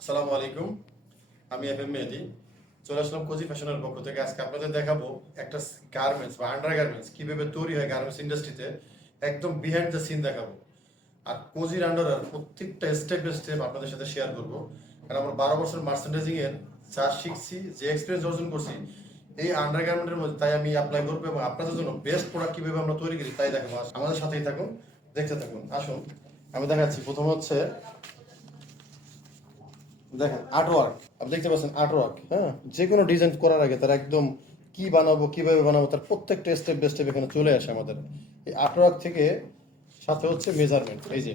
আসসালামু আলাইকুম। আমি এফ এম মেহেদি। চলে আসলাম কোজি ফ্যাশনের পক্ষ থেকে। আজকে আপনাদের দেখাবো একটা গার্মেন্টস বা আন্ডার গার্মেন্টস কীভাবে তৈরি হয় গার্মেন্টস ইন্ডাস্ট্রিতে একদম বিহাইন্ড দ্য সিন দেখাবো। আর কোজির আন্ডার প্রত্যেকটা স্টেপ বাই স্টেপ আপনাদের সাথে শেয়ার করব। কারণ আমরা বারো বছর মার্চেন্ডাইজিং এর যা শিখছি, যে এক্সপিরিয়েন্স অর্জন করছি, এই আন্ডার গার্মেন্টের মধ্যে তাই আমি অ্যাপ্লাই করব এবং আপনাদের জন্য বেস্ট প্রোডাক্ট কীভাবে আমরা তৈরি করি তাই দেখাবো। আমাদের সাথেই থাকুন, দেখতে থাকুন। আসুন, আমি দেখাচ্ছি। প্রথম হচ্ছে দেখেন আর্ট ওয়ার্ক আপনি দেখতে পাচ্ছেন আর্ট ওয়ার্ক হ্যাঁ? যে কোনো ডিজাইন করার আগে তার একদম কি বানাবো, কীভাবে বানাবো, তার প্রত্যেকটা স্টেপ বাই স্টেপ এখানে চলে আসে আমাদের। এই আর্ট ওয়ার্ক থেকে সাথে হচ্ছে মেজারমেন্ট এই যে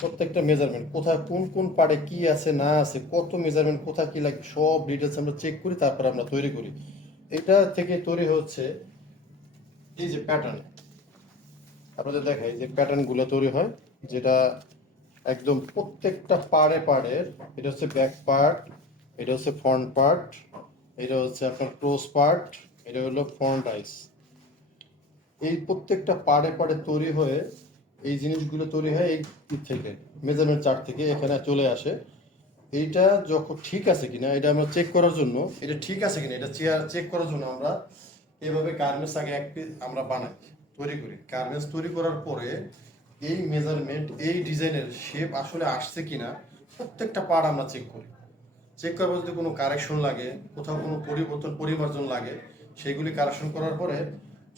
প্রত্যেকটা মেজারমেন্ট কোথায় কোন কোন পার্টে কি আছে, না আছে, কত মেজারমেন্ট কোথায় কি লাগে, সব ডিটেলস আমরা চেক করি, তারপর আমরা তৈরি করি। এটা থেকে তৈরি হচ্ছে এই যে প্যাটার্ন আপনাদের দেখাই যে প্যাটার্নগুলো তৈরি হয়, যেটা একদম প্রত্যেকটা পাড়ে পাড়ের এটা হচ্ছে ব্যাক পার্ট এটা হচ্ছে ফ্রন্ট পার্ট এটা হচ্ছে আপনার ক্লোজ পার্ট এটা হলো ফ্রন্ট আইস এই প্রত্যেকটা পাড়ে পাড়ে তৈরি হয়ে, এই জিনিসগুলো তৈরি হয় এই থেকে মেজারমেন্ট চার্ট থেকে এখানে চলে আসে। এইটা যখন ঠিক আছে কিনা, এটা আমরা চেক করার জন্য, এটা ঠিক আছে কিনা, এটা চেয়ার চেক করার জন্য আমরা এইভাবে গার্মেন্টস আগে এক piece আমরা বানাই, তৈরি করি। গার্মেন্টস তৈরি করার পরে এই মেজারমেন্ট এই ডিজাইনের শেপ আসলে আসছে কিনা, প্রত্যেকটা পার্ট আমরা চেক করি। চেক করার যদি কোনো কারেকশন লাগে, কোথাও কোনো পরিবর্তন, পরিমার্জন লাগে সেগুলি কারেকশন করার পরে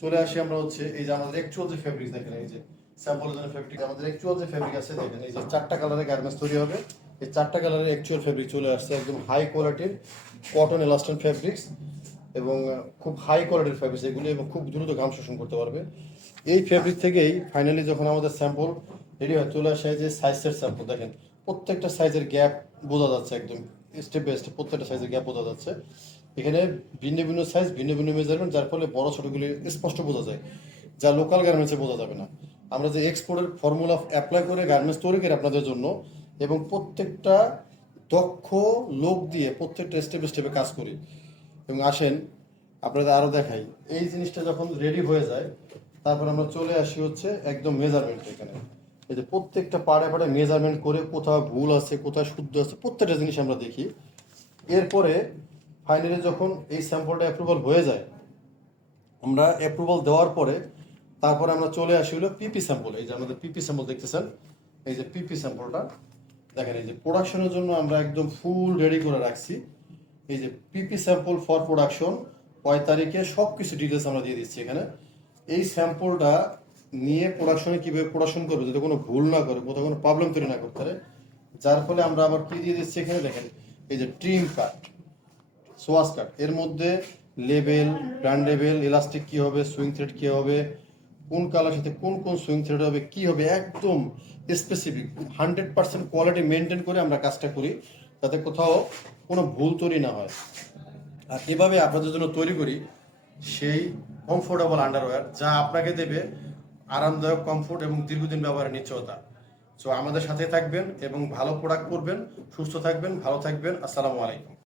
চলে আসি আমরা হচ্ছে এই যে আমাদের অ্যাকচুয়াল যে ফেব্রিক দেখেন এই যে স্যাম্পলের জন্য ফেব্রিক আমাদের অ্যাকচুয়াল যে ফেব্রিক আছে, দেখেন এই যে চারটা কালারের গার্মেন্টস তৈরি হবে। এই চারটা কালারের অ্যাকচুয়াল ফেব্রিক চলে আসছে, একদম হাই কোয়ালিটির কটন এলাস্টন ফেব্রিক্স এবং খুব হাই কোয়ালিটির ফেব্রিক্স এগুলি এবং খুব দ্রুত ঘাম শোষণ করতে পারবে। এই ফেব্রিক থেকেই ফাইনালি যখন আমাদের স্যাম্পল রেডি হয়, চলে আসে যে সাইজের স্যাম্পল দেখেন। প্রত্যেকটা সাইজের গ্যাপ বোঝা যাচ্ছে একদম স্টেপ বাই স্টেপ প্রত্যেকটা সাইজের গ্যাপ বোঝা যাচ্ছে। এখানে ভিন্ন ভিন্ন সাইজ ভিন্ন ভিন্ন মেজারমেন্ট যার ফলে বড় ছোটগুলি স্পষ্ট বোঝা যায়। যা লোকাল গার্মেন্টসে বোঝা যাবে না। আমরা যে এক্সপোর্টের ফর্মুলা অ্যাপ্লাই করে গার্মেন্টস তৈরি করি আপনাদের জন্য, এবং প্রত্যেকটা দক্ষ লোক দিয়ে প্রত্যেকটা স্টেপে স্টেপে কাজ করি। এবং আসেন, আপনাদের আরও দেখাই। এই জিনিসটা যখন রেডি হয়ে যায় তারপর আমরা চলে আসি হচ্ছে একদম মেজারমেন্ট এখানে। এই যে প্রত্যেকটা পাড়ে পাড়ে মেজারমেন্ট করে কোথাও ভুল আছে কোথায় শুদ্ধ আছে, প্রত্যেকটা জিনিস আমরা দেখি। এরপরে ফাইনালি যখন এই স্যাম্পলটা অ্যাপ্রুভাল হয়ে যায়, আমরা অ্যাপ্রুভাল দেওয়ার পরে তারপরে আমরা চলে আসি হলো পিপি স্যাম্পল এই যে আমাদের পিপি স্যাম্পল দেখতেছেন? এই যে পিপি স্যাম্পলটা দেখেন এই যে প্রোডাকশনের জন্য আমরা একদম ফুল রেডি করে রাখছি। এই যে পিপি স্যাম্পল ফর প্রোডাকশন কয় তারিখে সব কিছু ডিটেলস আমরা দিয়ে দিচ্ছি এখানে। এই স্যাম্পলটা নিয়ে প্রোডাকশনে কীভাবে প্রোডাকশন করবে, যদি কোনো ভুল না করে, কোথাও কোনো প্রবলেম তৈরি না করতে পারে, যার ফলে আমরা আবার কি দিয়ে দিচ্ছি এখানে দেখেন, এই যে ট্রিম কাট সোয়াস কাট এর মধ্যে লেবেল ব্র্যান্ড লেবেল ইলাস্টিক কি হবে সুইং থ্রেড কি হবে, কোন কালার সাথে কোন কোন সুইং থ্রেড হবে, কি হবে, একদম specific hundred percent quality maintain করে আমরা কাজটা করি, যাতে কোথাও কোনো ভুল তৈরি না হয়। আর এভাবে আপনাদের জন্য তৈরি করি সেই কমফোর্টেবল আন্ডারওয়্যার যা আপনাকে দেবে আরামদায়ক কমফোর্ট এবং দীর্ঘদিন ব্যবহারের নিশ্চয়তা। সো আমাদের সাথে থাকবেন এবং ভালো প্রোডাক্ট করবেন, সুস্থ থাকবেন, ভালো থাকবেন। আসসালামু আলাইকুম।